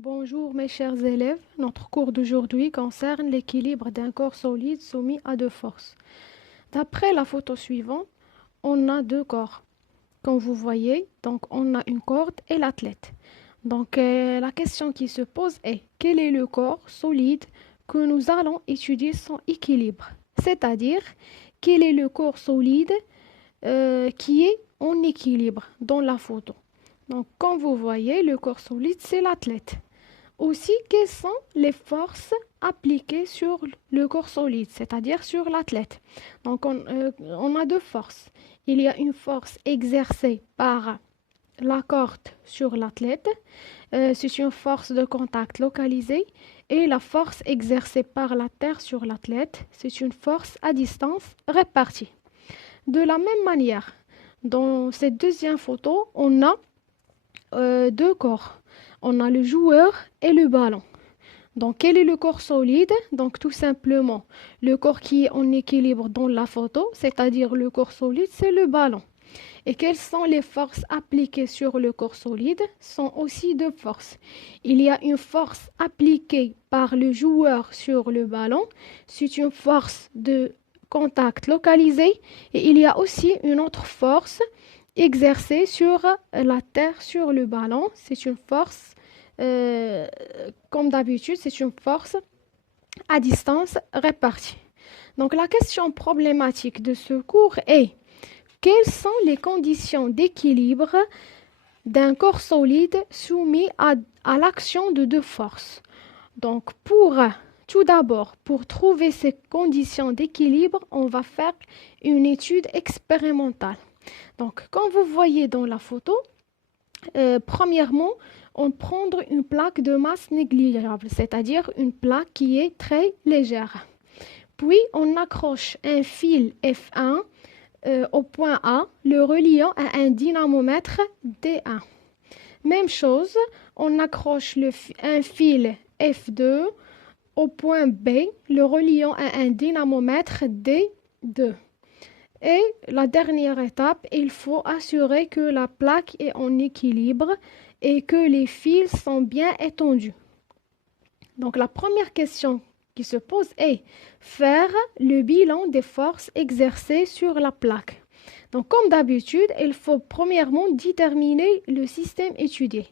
Bonjour mes chers élèves, notre cours d'aujourd'hui concerne l'équilibre d'un corps solide soumis à deux forces. D'après la photo suivante, on a deux corps. Comme vous voyez, donc on a une corde et l'athlète. La question qui se pose est quel est le corps solide que nous allons étudier son équilibre? C'est-à-dire quel est le corps solide qui est en équilibre dans la photo. Donc comme vous voyez, le corps solide c'est l'athlète. Aussi, quelles sont les forces appliquées sur le corps solide, c'est-à-dire sur l'athlète? On a deux forces. Il y a une force exercée par la corde sur l'athlète, c'est une force de contact localisée, et la force exercée par la terre sur l'athlète, c'est une force à distance répartie. De la même manière, dans cette deuxième photo, on a deux corps. On a le joueur et le ballon. Donc, quel est le corps solide? Donc, tout simplement, le corps qui est en équilibre dans la photo, c'est-à-dire le corps solide, c'est le ballon. Et quelles sont les forces appliquées sur le corps solide? Sont aussi deux forces. Il y a une force appliquée par le joueur sur le ballon, c'est une force de contact localisée, et il y a aussi une autre force exercée sur la terre, sur le ballon. C'est une force, comme d'habitude, c'est une force à distance répartie. Donc la question problématique de ce cours est quelles sont les conditions d'équilibre d'un corps solide soumis à l'action de deux forces? Donc tout d'abord, pour trouver ces conditions d'équilibre, on va faire une étude expérimentale. Donc, comme vous voyez dans la photo, premièrement, on prend une plaque de masse négligeable, c'est-à-dire une plaque qui est très légère. Puis, on accroche un fil F1 au point A, le reliant à un dynamomètre D1. Même chose, on accroche un fil F2 au point B, le reliant à un dynamomètre D2. Et la dernière étape, il faut assurer que la plaque est en équilibre et que les fils sont bien étendus. Donc la première question qui se pose est faire le bilan des forces exercées sur la plaque. Donc comme d'habitude, il faut premièrement déterminer le système étudié.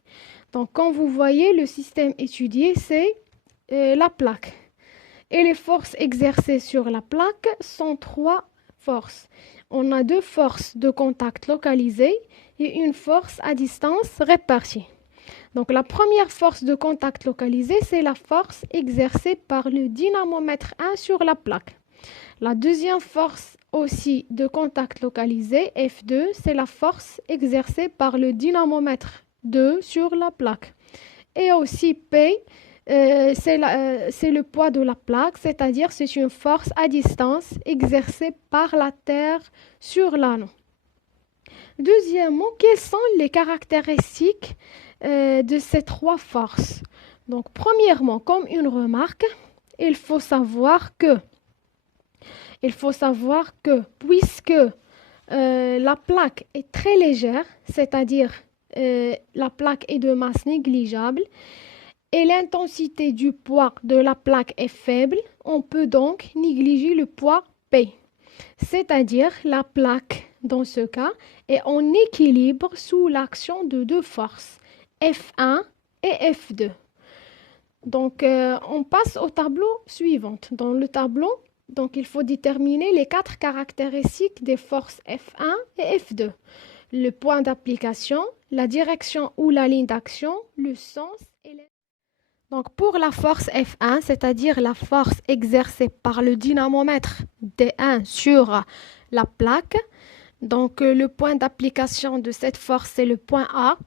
Donc comme vous voyez, le système étudié, c'est la plaque. Et les forces exercées sur la plaque sont trois forces. On a deux forces de contact localisées et une force à distance répartie. Donc la première force de contact localisée, c'est la force exercée par le dynamomètre 1 sur la plaque. La deuxième force aussi de contact localisé, F2, c'est la force exercée par le dynamomètre 2 sur la plaque. Et aussi P, c'est le poids de la plaque, c'est-à-dire c'est une force à distance exercée par la terre sur l'anneau. Deuxièmement, quelles sont les caractéristiques de ces trois forces? Donc, premièrement, comme une remarque, il faut savoir que puisque la plaque est très légère, c'est-à-dire la plaque est de masse négligeable, et l'intensité du poids de la plaque est faible, on peut donc négliger le poids P. C'est-à-dire la plaque, dans ce cas, est en équilibre sous l'action de deux forces, F1 et F2. Donc, on passe au tableau suivant. Dans le tableau, donc, il faut déterminer les quatre caractéristiques des forces F1 et F2. Le point d'application, la direction ou la ligne d'action, le sens et les... Donc pour la force F1, c'est-à-dire la force exercée par le dynamomètre D1 sur la plaque, donc le point d'application de cette force c'est le point A.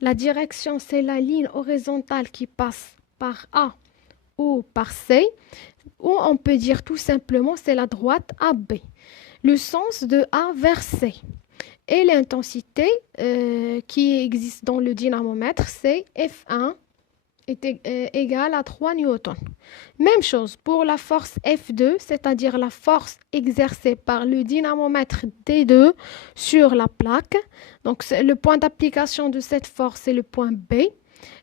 La direction c'est la ligne horizontale qui passe par A ou par C, ou on peut dire tout simplement c'est la droite AB. Le sens de A vers C. Et l'intensité qui existe dans le dynamomètre c'est F1 est égal à 3 newtons. Même chose pour la force F2, c'est-à-dire la force exercée par le dynamomètre D2 sur la plaque. Donc le point d'application de cette force est le point B.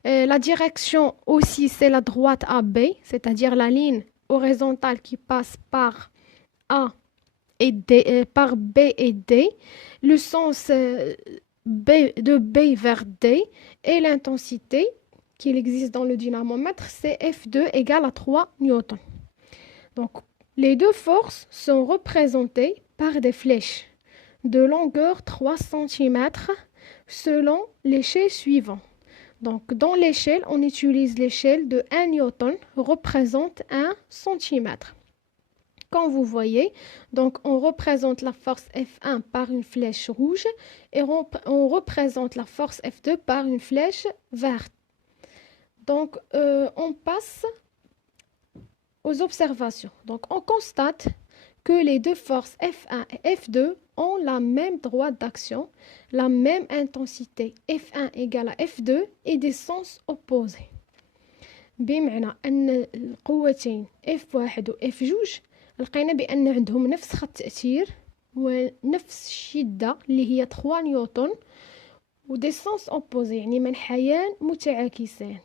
La direction aussi, c'est la droite AB, c'est-à-dire la ligne horizontale qui passe par A et D, par B et D, le sens de B vers D et l'intensité qu'il existe dans le dynamomètre, c'est F2 égale à 3 newtons. Donc, les deux forces sont représentées par des flèches de longueur 3 cm selon l'échelle suivante. Donc, dans l'échelle, on utilise l'échelle de 1 newton représente 1 cm. Comme vous voyez, donc on représente la force F1 par une flèche rouge et on représente la force F2 par une flèche verte. Donc, on passe aux observations. Donc, on constate que les deux forces F1 et F2 ont la même droite d'action, la même intensité F1 égale à F2 et des sens opposés. بمعنى أن القوتين F1 و F2 لقينا بأن عندهم نفس خط تأثير ونفس الشدة اللي هي 3 نيوتن ودي سونس اوبوزي يعني منحيان متعاكسان.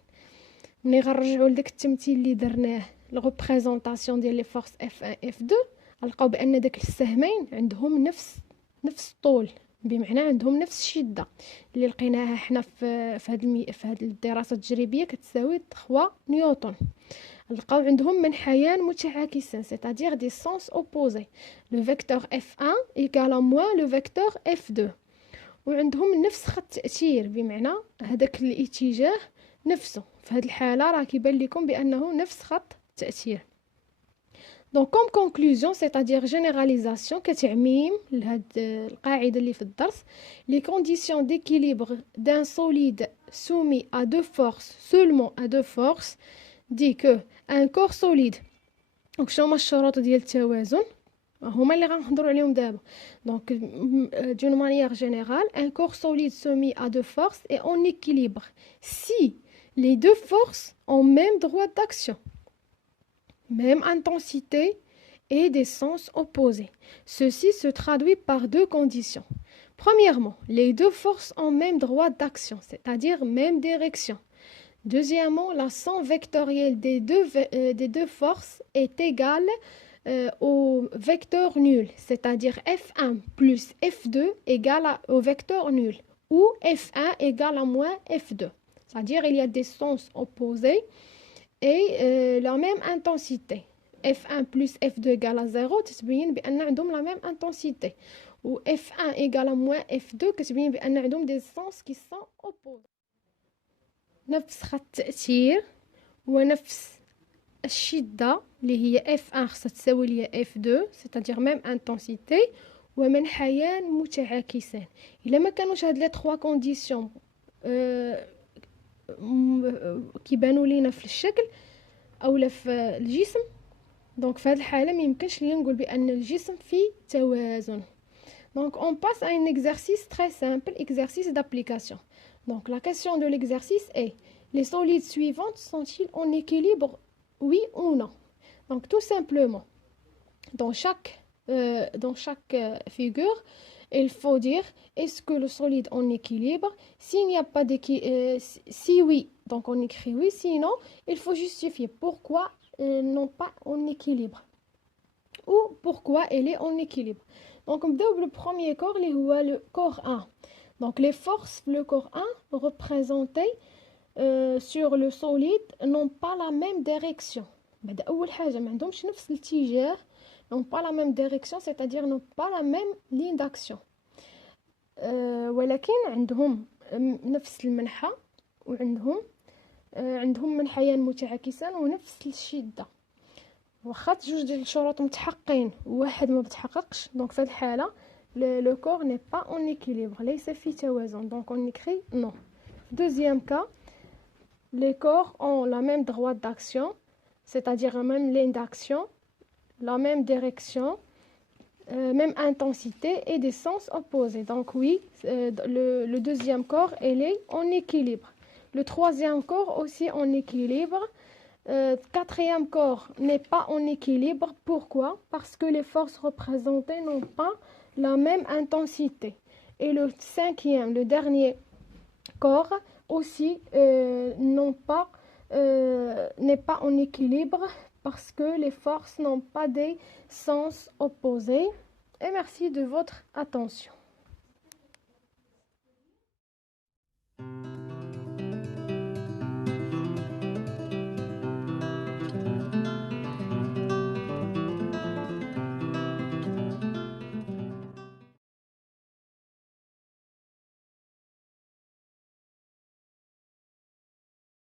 ملي غنرجعوا لداك التمثيل اللي درناه الريبريزونطاسيون ديال لي فورس F1 F2 غنلقاو بان داك السهمين عندهم نفس الطول، بمعنى عندهم نفس الشده اللي لقيناها حنا في هذه الدراسه التجريبيه كتساوي 3 نيوتن. لقاو عندهم منحيان متعاكسان c'est-à-dire des sens opposés. Le vecteur F1 égale à moins le vecteur F2 وعندهم نفس خط التأثير، بمعنى هذاك الاتجاه نفسه. في هذه الحالة راه كيبان لكم بأنه نفس خط التأثير. Donc comme conclusion, c'est-à-dire généralisation كتعميم لهاد القاعدة اللي في الدرس، les conditions d'équilibre d'un solide soumis à deux forces, seulement à deux forces, dit que un corps solide. Donc شنو هما الشروط ديال التوازن؟ هما اللي غنهضروا عليهم دابا. Donc d'une manière générale, un corps solide soumis à deux forces est en équilibre si les deux forces ont même droite d'action, même intensité et des sens opposés. Ceci se traduit par deux conditions. Premièrement, les deux forces ont même droite d'action, c'est-à-dire même direction. Deuxièmement, la somme vectorielle des deux forces est égale au vecteur nul, c'est-à-dire F1 plus F2 égale au vecteur nul, ou F1 égale à moins F2. C'est-à-dire il y a des sens opposés et la même intensité. F1 plus F2 égale à 0 تتبين بأن عندهم la même intensité. Ou F1 égale à moins F2 كتبين بأن عندهم des sens qui sont opposés. نفس خط التأثير ونفس الشدة اللي هي F1 خصها تساوي ليا F2 c'est-à-dire même intensité ومنحيان متعاكسان. إلا ما كانوش هاد لي 3 كونديسيون كيبانوا لينا في الشكل اولا في الجسم، دونك في هذه الحاله ما يمكنش ليا نقول بان الجسم فيه توازن. Donc on passe à un exercice très simple, exercice d'application. Donc la question de l'exercice est: les solides suivants sont-ils en équilibre, oui ou non? Donc tout simplement, dans chaque figure, il faut dire est-ce que le solide est en équilibre. S'il n'y a pas d'équilibre, si oui, donc on écrit oui, sinon il faut justifier pourquoi non pas en équilibre ou pourquoi elle est en équilibre. Donc on déroule le premier corps, le corps 1. Donc les forces, le corps 1 représentées sur le solide n'ont pas la même direction. بعد أول حاجة ما عندهمش نفس الاتجاه، n'ont pas la même direction, c'est-à-dire n'ont pas la même ligne d'action. ولكن عندهم نفس المنحى وعندهم منحيان متعاكسان ونفس الشدة. واخا جوج ديال الشروط متحققين وواحد ما بتحققش، دونك في هذه الحالة le corps n'est pas en équilibre، ليس في توازن. Donc on écrit non. Deuxième cas, les corps ont la même droite d'action, c'est-à-dire la même ligne d'action, la même direction, même intensité et des sens opposés. Donc oui, le deuxième corps, elle est en équilibre. Le troisième corps aussi en équilibre. Quatrième corps n'est pas en équilibre. Pourquoi? Parce que les forces représentées n'ont pas la même intensité. Et le cinquième, le dernier corps, aussi n'est pas en équilibre parce que les forces n'ont pas des sens opposés. Et merci de votre attention.